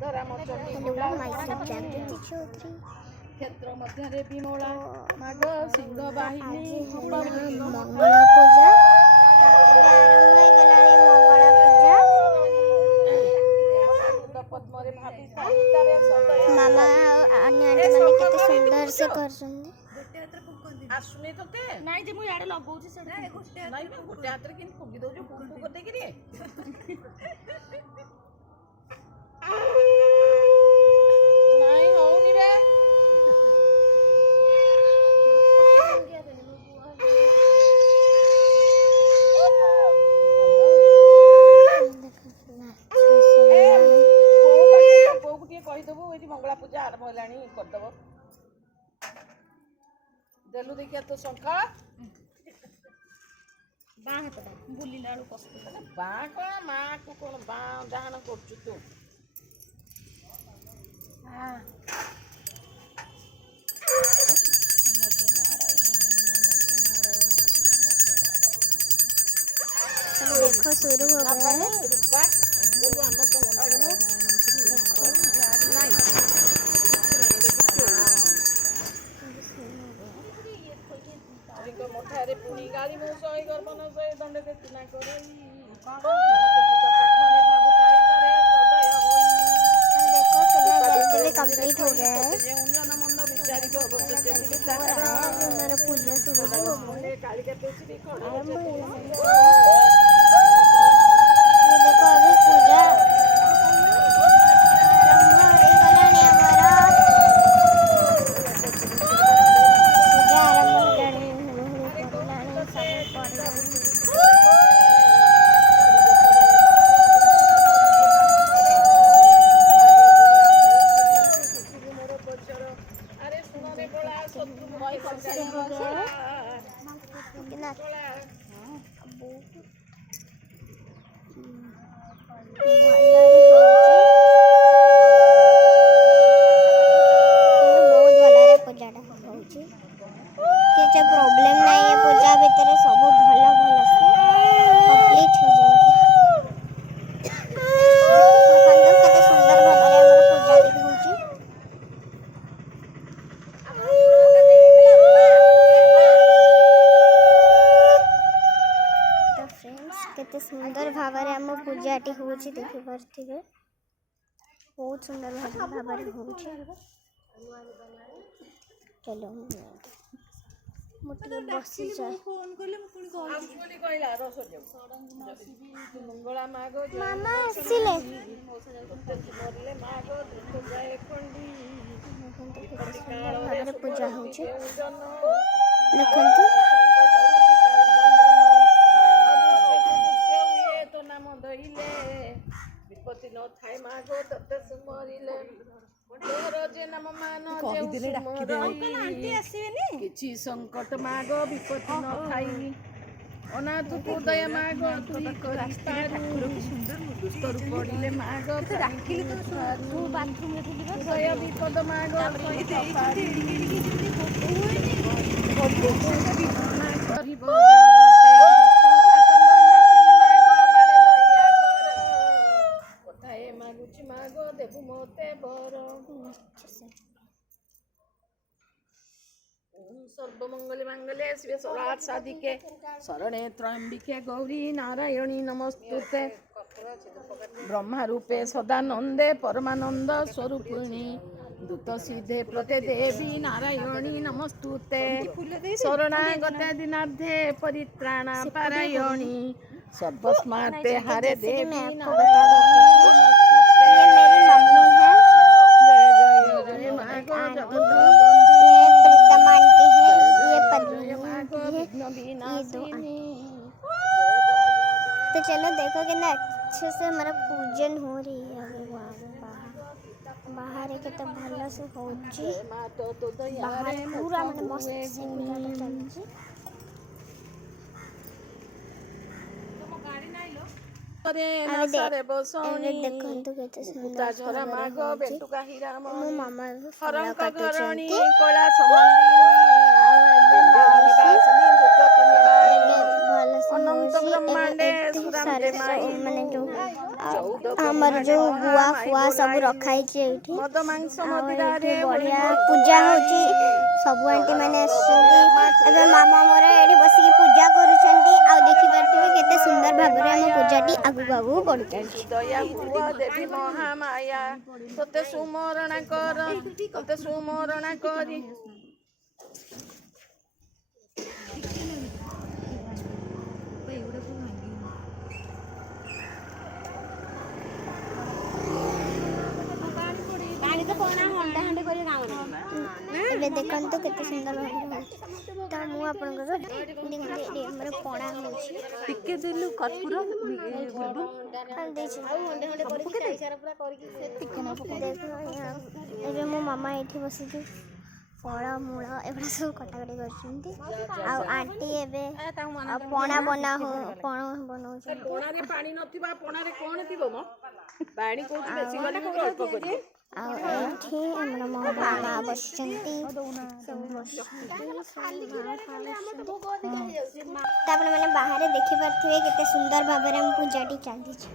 Hello my self जागृति चौधरी क्षेत्र मध्य विमला माग सिंह बाहिनी मंगला पूजा आरंभ हो गलानी मंगला पूजा पद्मरे भाभी मामा अन्य आंटी माने केते सुंदर से करछन आसुनी तोते नाइ जे मु याडे लगाउछि सेडा नाइ गोटे हाथ रे किन फुगी दउछु फुगु कर देकि रे नाइ होउनी रे मंगला पूजा आरंभ होलानी कर दबो देलु देखिया तो शंखा बा हातटा बुलिला आलु कष्ट बा कोन मा को कोन बा जाहन करछु तू हां देखो शुरू हो गया है मोठारे पुणी गाली मो सही कर मन सही दंड दे तुना करे कंप्लीट हो गया है मेरा पूजा शुरू हो गई देखो अभी पूजा କିଛି ପ୍ରୋବ୍ଲେମ୍ ନାହିଁ ଏ ପୂଜା ଭିତରେ ସବୁ ଭଲ ଭଲ ସେ କମ୍ପ୍ଲିଟ୍ ହେଇଯାଉଛି ଦେଖନ୍ତୁ କେତେ ସୁନ୍ଦର ଭାବରେ ଆମର ପୂଜାଟି ହେଉଛି ତ फ्रेंड्स केते सुंदर भाବରେ ଆମ ପୂଜାଟି ହେଉଛି ଦେଖିପାରୁଥିବେ बहुत सुंदर भाବରେ ହେଉଛି चलो मुझे बसी जाए मामा आसिले भाବରେ पूजा होची देखंतु तो नाम दइले विपत्ति न थाय मागो तते सुमरिले जे नाम मान किछि संकट माग विपत्ति न थाई अनाथ हृदय माग तुई करि पारु दुष्ट रूप पड़िले माग डाकिले तो बाथरूम रे थी हृदय विपद माग सर्वमंगल मंगले शिवे सर्वार्थ साधिके शरणे त्र्यंबिके गौरी नारायणी नमस्तुते ब्रह्मा रूपे सदानंदे परमानंद स्वरूपिणी दूत सिद्धे प्रते देवी नारायणी नमस्तुते शरणागते दिनार्धे परित्राणा पारायणी सर्वस्मार्थे हारे देवी ये मेरी मम्मी है जय मां को ये प्रीतम आंटी है ये पद्मिनी आंटी है ये दो आंटी तो चलो देखो कि ना अच्छे से हमारा पूजन हो रही है अभी बाहर एक तो भल से होची बाहर पूरा मतलब मस्त से पूजा चलची अरे नासारे बसोनी देखंतु केते सुंदर झरा माग बेटुका हीरा मो मामा हरंग घरणी कोला समंडी आ ଭଲସେ ଅନନ୍ତ ହଉଛି। ବ୍ରହ୍ମାଣ୍ଡେ ଏଠି ସୁରାମ୍ରେ ମାଇ ମାନେ ଯୋଉ ଚଉଦ ଆମର ବ୍ରହ୍ମାଣ୍ଡ ଯୋଉ ଗୁଆ ମାଇ ଫୁଆ ସବୁ ବୋଲାଇ ରଖା ହେଇଛି ଏଇଠି। ମଦ ମାଂସ ଆଉ ମଦିରାରେ ଏଇଠି ବଢିଆ ହୋଲି ପୂଜା ହଉଛି। ସବୁ ଆଣ୍ଟି ମାନେ ଆସିଛନ୍ତି। ଏବେ ମାମା ମୋର ଏଠି ବସିକି ପୂଜା କରୁଛନ୍ତି। ଆଉ ଦେଖିପାରୁଥିବେ କେତେ ସୁନ୍ଦର ଭାବରେ ଆମ ପୂଜାଟି ଆଗକୁ ଆଗକୁ ବଢି ଚାଲିଛି। ଦୟା ହୁଅ ଦେବୀ ମହାମାୟା ତୋତେ ସୁମରଣା କର ତୋତେ ସୁମରଣା କରି ଏବେ ଦେଖନ୍ତୁ କେତେ ସୁନ୍ଦର ଭାବରେ ହଉଛି। ତ ମୁଁ ଆପଣଙ୍କର ଆମର ପଣା ହଉଛି। ଟିକେ ଦେଲୁ କର୍ପୁର ଦେଇଛି। ଏବେ ମୋ ମାମା ଏଇଠି ବସିକି ଫଳ ମୂଳ ଏଗୁଡ଼ା ସବୁ କଟାକଟି କରୁଛନ୍ତି। ଆଉ ଆଣ୍ଟି ଏବେ ପଣା ବନଉଛନ୍ତି। ପଣାରେ ପାଣି ନଥିବା ପଣାରେ କଣ ଥିବ ମ ପାଣି କୋଉଠି ବେଶୀ ଗଲି ମୁଁ ଅଳ୍ପ କରିବି। ଆଉ ଏଇଠି ଆମର ମା ବସିଛନ୍ତି। ସବୁ ବସିଛନ୍ତି। ତ ଆପଣମାନେ ବାହାରେ ଦେଖିପାରୁଥିବେ କେତେ ସୁନ୍ଦର ଭାବରେ ଆମ ପୂଜାଟି ଚାଲିଛି।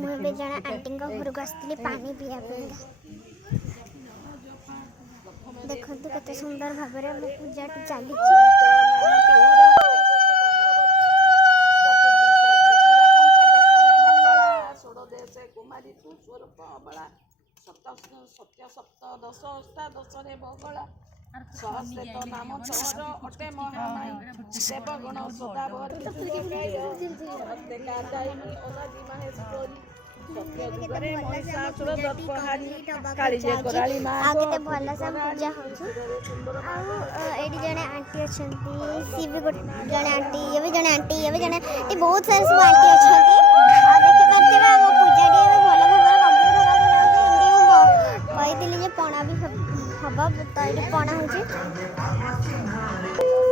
ମୁଁ ଏବେ ଜଣେ ଆଣ୍ଟିଙ୍କ ଘରକୁ ଆସିଥିଲି ପାଣି ପିଇବା ପାଇଁ। ଦେଖନ୍ତୁ କେତେ ସୁନ୍ଦର ଭାବରେ ଆମ ପୂଜାଟି ଚାଲିଛି। କୁମାରୀ ତୁ ସ୍ୱରୂପ ଅବଳା ସତ୍ୟ ସପ୍ତଦଶ ଅଷ୍ଟାଦଶରେ ବଗଳା ସହସ୍ରେ ତ ନାମ ତୋର ଅଟେ ମହାମାଇ ଦେବଗଣ ସଦା କାଳିଜେ କରାଳି ମା ଆଉ କେତେ ଭଲସେ ପୂଜା ହଉଛି। ଆଉ ଏଇଠି ଜଣେ ଆଣ୍ଟି ଅଛନ୍ତି। ସିଏ ବି ଜଣେ ଆଣ୍ଟି, ଇଏ ବି ଜଣେ ଆଣ୍ଟି, ଇଏ ବି ଜଣେ, ଏ ବହୁତ ସାରା ସବୁ ଆଣ୍ଟି ଅଛନ୍ତି। ଆଉ ଦେଖିପାରୁଥିବେ ଆମ ପୂଜାଟି ଏବେ ଭଲ ଭାବରେ କମ୍ପ୍ଲିଟ୍ ହେବାକୁ ଯାଉଛି। ଏମିତି ମୁଁ କହିଥିଲି ଯେ ପଣା ବି ହବ, ତ ଏଇଠି ପଣା ହଉଛି।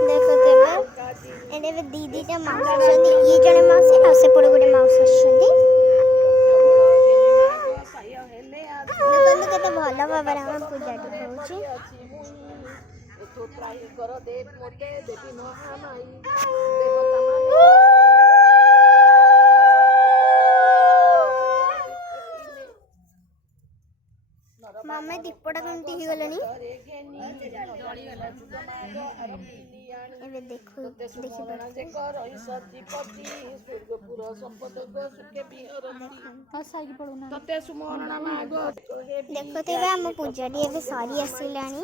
ଦେଖୁଥିବେ ଏଠି ଏବେ ଦିଟା ମାଉସୀ ଅଛନ୍ତି। ଇଏ ଜଣେ ମାଉସୀ ଆଉ ସେପଟେ ଗୋଟେ ମାଉସୀ ଆସୁଛନ୍ତି। ଦେଖନ୍ତୁ କେତେ ଭଲ ଭାବରେ ଆମ ପୂଜାଟି ହଉଛି। ମାମା ଦୀପଟା କେମିତି ହେଇଗଲାଣି। ଏବେ ଦେଖୁଥିବେ ଆମ ପୂଜାଟି ଏବେ ସରି ଆସିଲାଣି।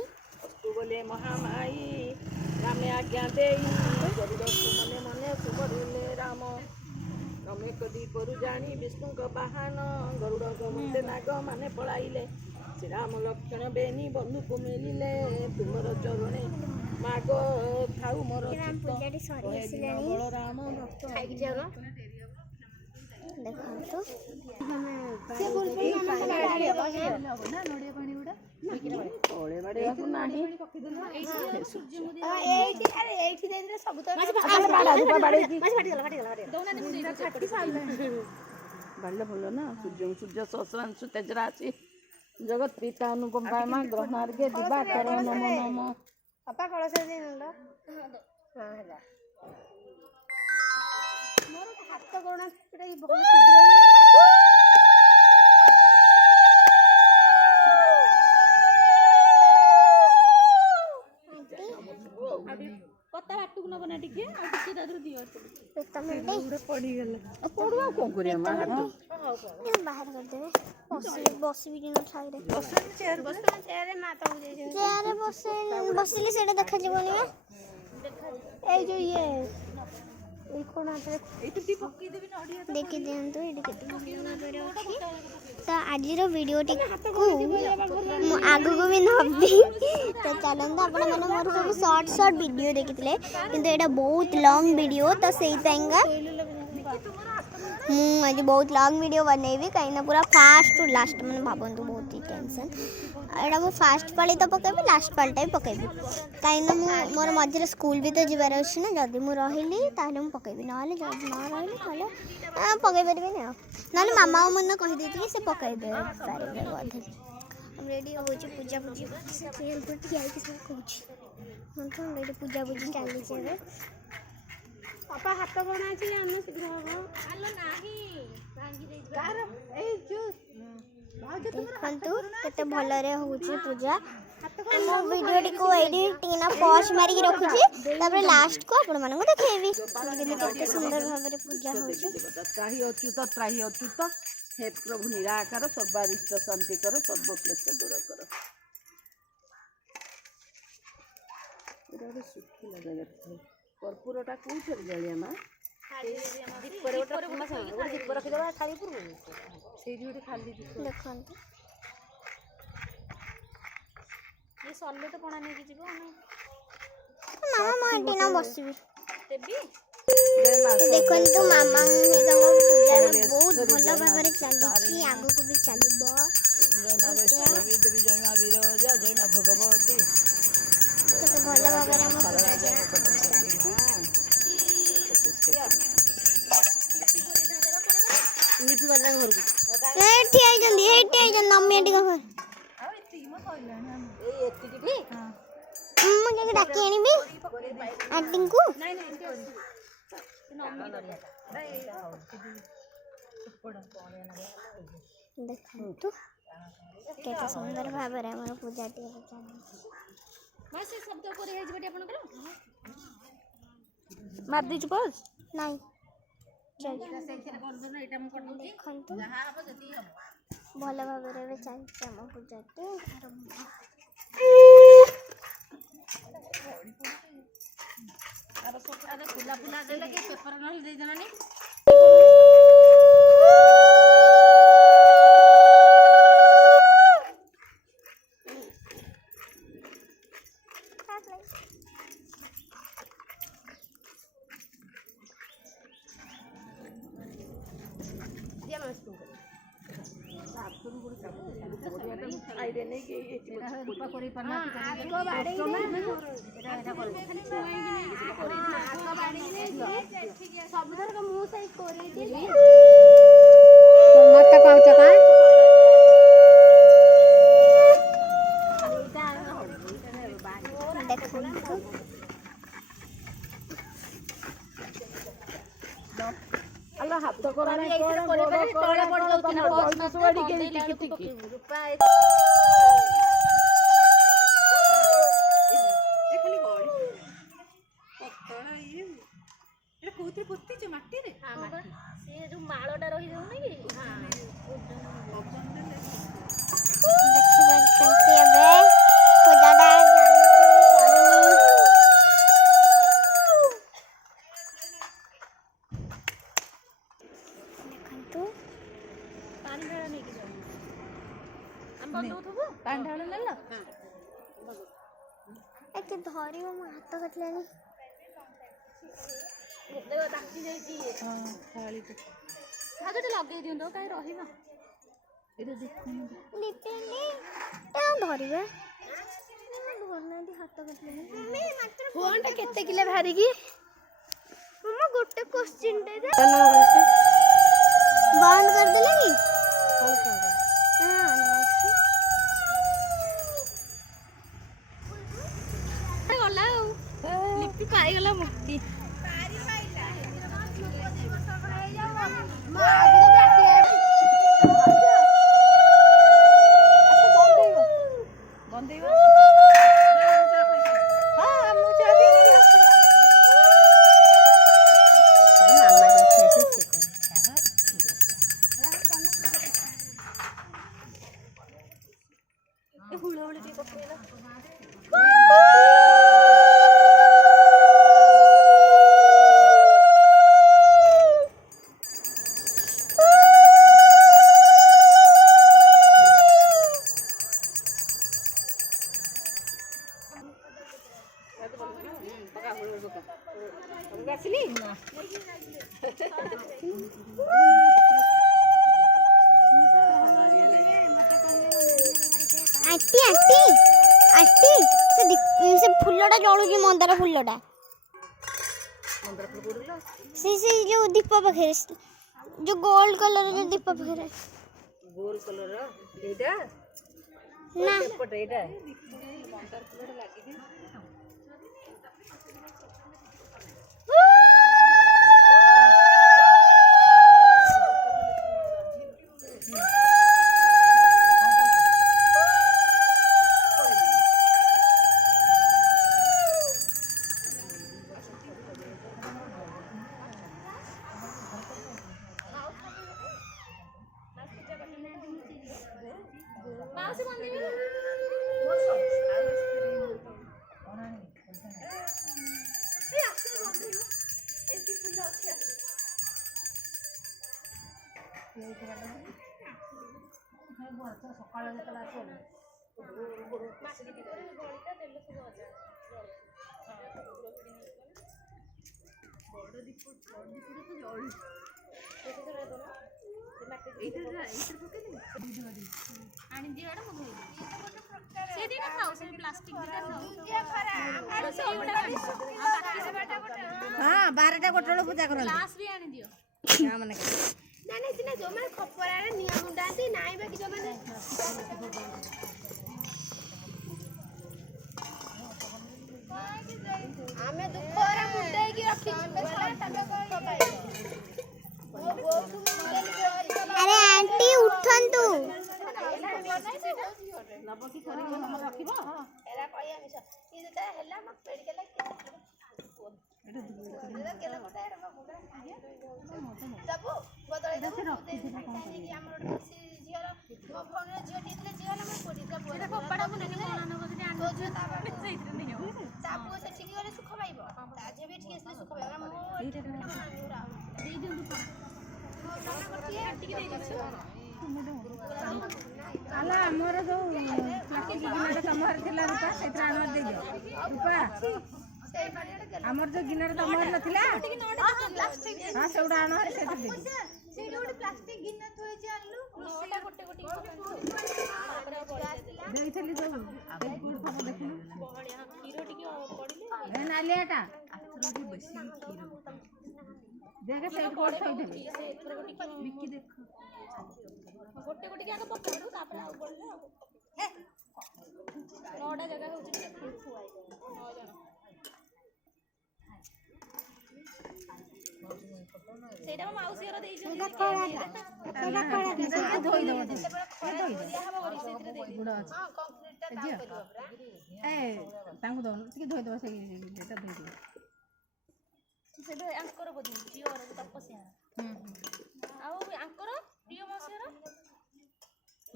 ମହାମାଇ ରାମେ ଆଜ୍ଞା ଦେଇ ମନେ ମନେ ସୁବରିଲେ ରାମ ରମେ କଦି କରୁ ଜାଣି ବିଷ୍ଣୁଙ୍କ ବାହାନ ଗରୁଡ଼ ଗମୁତେ ନାଗ ମାନେ ପଳାଇଲେ ଶ୍ରୀରାମ ଲକ୍ଷ୍ମଣ ବେନି ବନ୍ଧୁକୁ ମିଳିଲେ ତୁମର ଚରଣେ ମାଗ ଥାଉ ମୋର ଚିତ୍ତ ବଳରାମ ଭକ୍ତ ଦେଖନ୍ତୁ ଭଲ ନା ସୂର୍ଯ୍ୟ ସହସ୍ରାଂଶୁ ତେଜରାଶି ଜଗତ ପିତା ଅନୁପମ ମା ଗ୍ରହଣାର୍ଘେ ଦିବା କର ନମ ନମ ବାପା କଳସ ଦେଇନଲ ମୋର ହାତ କଣ ବହୁତ ଶୀଘ୍ର କତା ବାଟକୁ ନବ ନା ଟିକେ ଆଉ ଟିକେ ତାଦେହରୁ ଦିଅ ପଡ଼ିଗଲା ପଡୁ ଆଉ କଣ କରିବା ମା ହାତ ବାହାର କରିଦେବେ ବସିବି ଦିନ ଛାଇରେ ବସିଲି ସେଇଟା ଦେଖାଯିବନି। ଏଇ ଯୋଉ ଇଏ ଏଇ କୋଣ ଦେଖି ଦିଅନ୍ତୁ ଏଇଠି କେତେ ଭାବରେ ଅଛି। ତ ଆଜିର ଭିଡ଼ିଓଟିକୁ ମୁଁ ଆଗକୁ ବି ନେବି। ତ ଚାଲନ୍ତୁ ଆପଣମାନେ ମୋର ସବୁ ସର୍ଟ ଭିଡ଼ିଓ ଦେଖିଥିଲେ, କିନ୍ତୁ ଏଇଟା ବହୁତ ଲଙ୍ଗ ଭିଡ଼ିଓ। ତ ସେଇଥିପାଇଁକା ମୁଁ ଆଜି ବହୁତ ଲଙ୍ଗ ଭିଡ଼ିଓ ବନେଇବି, କାହିଁକିନା ପୁରା ଫାଷ୍ଟ ଟୁ ଲାଷ୍ଟ ମାନେ ଭାବନ୍ତୁ ବହୁତ ହି ଟେନସନ୍। ଏଇଟା ମୁଁ ଫାଷ୍ଟ ପାଳି ତ ପକାଇବି, ଲାଷ୍ଟ ପାଳିଟା ବି ପକାଇବି, କାହିଁକିନା ମୋର ମଝିରେ ସ୍କୁଲ ବି ତ ଯିବାର ଅଛି ନା। ଯଦି ମୁଁ ରହିଲି ତାହେଲେ ମୁଁ ପକାଇବି, ନହେଲେ ଯଦି ନ ରହିଲି ତାହେଲେ ପକାଇ ପାରିବିନି। ଆଉ ନହେଲେ ମାମା ଆଉ ମନେ କହିଦେଇଥିଲି ସେ ପକାଇ ପାରିବେ ବୋଧେ। ରେଡ଼ି ହେଉଛି ପୂଜାପୂଜି ଠିଆ ହେଇକି ସବୁ କହୁଛି। ଏଇଠି ପୂଜାପୂଜି ଚାଲିଛି ଏବେ। ବାପା ହାତ କଣ ଅଛି ଆମେ ଶୀଘ୍ର ହବ ଆଲୋ ନାହିଁ ଭାଙ୍ଗି ଦେଇଛି କାର ଏଇ ଯୋଉ ଦେଖନ୍ତୁ କେତେ ଭଲରେ ହଉଛି ପୂଜା। ଆମ ଭିଡ଼ିଓଟିକୁ ଏଇଠି ଟିକେ ପଜ୍ ମାରିକି ରଖୁଛି, ତାପରେ ଲାଷ୍ଟକୁ ଆପଣମାନଙ୍କୁ ଦେଖେଇବି କେତେ ସୁନ୍ଦର ଭାବରେ ପୂଜା ହଉଛି। ତ୍ରାହି ଅଚ୍ୟୁତ ତ୍ରାହି ଅଚ୍ୟୁତ ହେ ପ୍ରଭୁ ନିରାକାର ସର୍ବାରିଷ୍ଟ ଶାନ୍ତି କର ସର୍ବକ୍ଲେଶ ଦୂର କର। ଏଇଟା ଗୋଟେ ଶୁଖିଲା ଜାଗାରେ ଥାଏ। କର୍ପୂରଟା କୋଉଥିରେ ଜାଳିଆ ମା? ସେଇଠି ଗୋଟେ ଖାଲି ଦେଖନ୍ତୁ ସରିଲେ ତ ପଣା ନେଇକି ଯିବ ମାମା ମୁଁ ଏଠି ନା ବସିବି। ଦେବି ଦେଖନ୍ତୁ ମାମା ପୂଜା ବହୁତ ଭଲ ଭାବରେ ଚାଲିଛି, ଆଗକୁ ବି ଚାଲିବ। ଦେବୀ ଜୟ ମା ବିରଜା ଜୟ ମା ଭଗବତୀ କେତେ ଭଲ ଭାବରେ ଆମ ପୂଜା ଚାଲିଛି। ଏଠି ଆଇଛନ୍ତି ନମିଆ ଟିକେ ମୁଁ ଯାଇକି ଡାକି ଆଣିବି ଆଣ୍ଟିଙ୍କୁ। ଦେଖନ୍ତୁ କେତେ ସୁନ୍ଦର ଭାବରେ ଆମର ପୂଜାଟି ମାରିଦେଇଛୁ ପଜ୍ ନାଇଁ ଦେଖନ୍ତୁ ଭଲ ଭାବରେ ଏବେ ଚାଲିଛି ଆମ ପୂଜାଟି ଆରମ୍ଭ। ଫୁଲା ଫୁଲା ଦେଲେ କି ପେପର ନହେଲେ ଦେଇଦେଲାନି ସବୁଥରକ ମୁଁ ସେଇ କରିଥିଲି ମତେ କହୁଛ କାଁ ଦେଖନ୍ତୁ ଆଲୋ ହାତ କର ନା କଣ ତଳେ ପଡି ଯାଉଛି ନା ପଇସା ସୁଆଡି ଟିକେ ଟିକେ ମାଳଟା ରହିଯାଉନି କି କେମିତି ଏବେ ପୂଜାଟା ଦେଖନ୍ତୁ ପାଣି ଢାଳ ନେଇକି ଯାଉ ଆମେ ବଦଉଥିବୁ ପାଣି ଢାଳ ନେଲ ଏତେ ଧରିବ ମୋ ହାତ କାଟିଲାଣି। ଡାକି ଯାଇଛି ଭାଗଟେ ଲଗେଇ ଦିଅନ୍ତୁ କାହିଁ ରହିବ ଏଇଟା ଧରିବେ ଧରୁନାହାନ୍ତି ହାତ କାଟିଲାଣି। ଫୋନଟା କେତେ କିଲୋ ବାହାରିକି ଗୋଟେ କୋଶ୍ଚିନ୍ ବନ୍ଦ କରିଦେଲେ କି? ଗଲା ଆଉ ଲିପି ପାଇଗଲା ମୁକ୍ତି ଆସିଲି ଆଣ୍ଟି ଆଣ୍ଟି ଆଣ୍ଟି ସେ ଫୁଲଟା ଜଳୁଛି ମନ୍ଦାର ଫୁଲଟା ସେ ଯୋଉ ଦୀପ ପାଖରେ ଯୋଉ ଗୋଲ୍ଡ କଲର ଯୋଉ ଦୀପ ପାଖରେ ଗୋଲ କଲର ଏଇଟା ନା ଏପଟେ ଏଇଟା ମାଉସୀ ବନ୍ଦେଇବେ ନା ସକାଳେ ଯେତେବେଳେ ଆସିବ ଆଣି ଦିଅ ଏଟା ମୁଁ ଧୋଇଦେବି ସେ ଦିଟା ଖାଉ ସେ ପ୍ଲାଷ୍ଟିକ ଦିଟା ହଁ 12ଟା ଗୋଟେ ବେଳକୁ ପୂଜା କରନ୍ତି ଗ୍ଲାସ ବି ଆଣି ଦିଅ ମାନେ ନାଇଁ ସିନା ଯୋଉମାନେ ଖପରାରେ ନିଆଁ ମୁଣ୍ଡାନ୍ତି ନାଇଁ ବାକି ଯୋଉମାନେ ଆମେ ଦୁଃଖରେ ମୁଣ୍ଡେଇକି ରଖିଛୁ ଆରେ ଆଣ୍ଟି ଉଠନ୍ତୁ ଆଲା ଆମର ଯୋଉ ପ୍ଲାଷ୍ଟିକ ଗିନାଟା ତମର ଥିଲା ରୂପା ସେଇଥିରେ ଆଣ ଦେଇଦିଅ ରୂପା ଆମର ଯୋଉ ଗିନାଟା ତମର ନଥିଲା ହଁ ସେଗୁଡ଼ା ଆଣ ସେଇଥିରେ ଦେଇଥିଲି ଯୋଉ ଦେଖିଲୁ ନାଲିଆଟା ଦେଖ ସେଇଠି କୋଉଠି ଥୋଇଦେବେ ବିକି ଦେଖ ଗୋଟେ ଗୋଟେ ଆଗ ପକାନ୍ତୁ ତାପରେ ଆଉ ପଡିଲେ ଆଉ 9ଟା ଜାଗା ହଉଛି ସେଇଟା ମୋ ମାଉସୀ ଘର ଦେଇଛନ୍ତି ତାଙ୍କୁ ଦଉନ ଟିକେ ଧୋଇଦେବ ସେଇଟା ଧୋଇଦେବ ସେଟା ଆଙ୍କର ବୋଧେ ଝିଅର ତପସ୍ୟା ଆଉ ଆଙ୍କର ପ୍ରିୟ ମାଉସୀର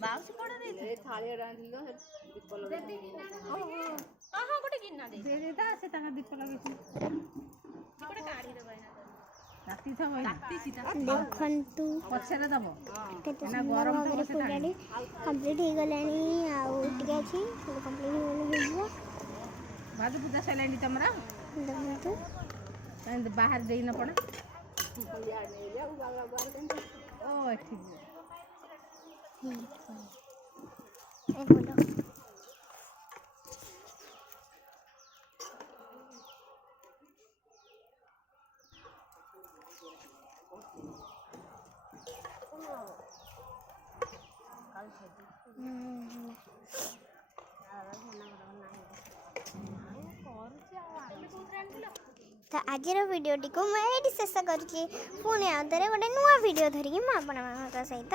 ମାଉସୀ କଣ ଦେଇଥିଲେ ଥାଳିଆ ରାନ୍ଧିଲ ହଁ ଗୋଟେ ଗିନା ଦେଇଦେଇତା ସେ ତାଙ୍କ ଦୀପ ଲଗେଇଛି ଗୋଟେ କାଢି ଦେବା ରାତି ଥବ ଦେଖନ୍ତୁ ପଛରେ ଦବ କେତେ ସୁନ୍ଦର ଭାବରେ ପୂଜାଟି କମ୍ପ୍ଲିଟ୍ ହେଇଗଲାଣି ଆଉ ଟିକେ ଅଛି କମ୍ପ୍ଲିଟ୍ ହେଇଗଲେ ହେଇଯିବ ଭାଉଜ ପୂଜା ସରିଲାଣି ତମର ଦେଖନ୍ତୁ ବାହାରେ ଦେଇନ ପଣା ଓ ଠିକ तो आजिर भिडियोटी को मुझे शेष करुँगी पुणी आउे गोटे नुआ भिडियो धरिकी मुझे सहित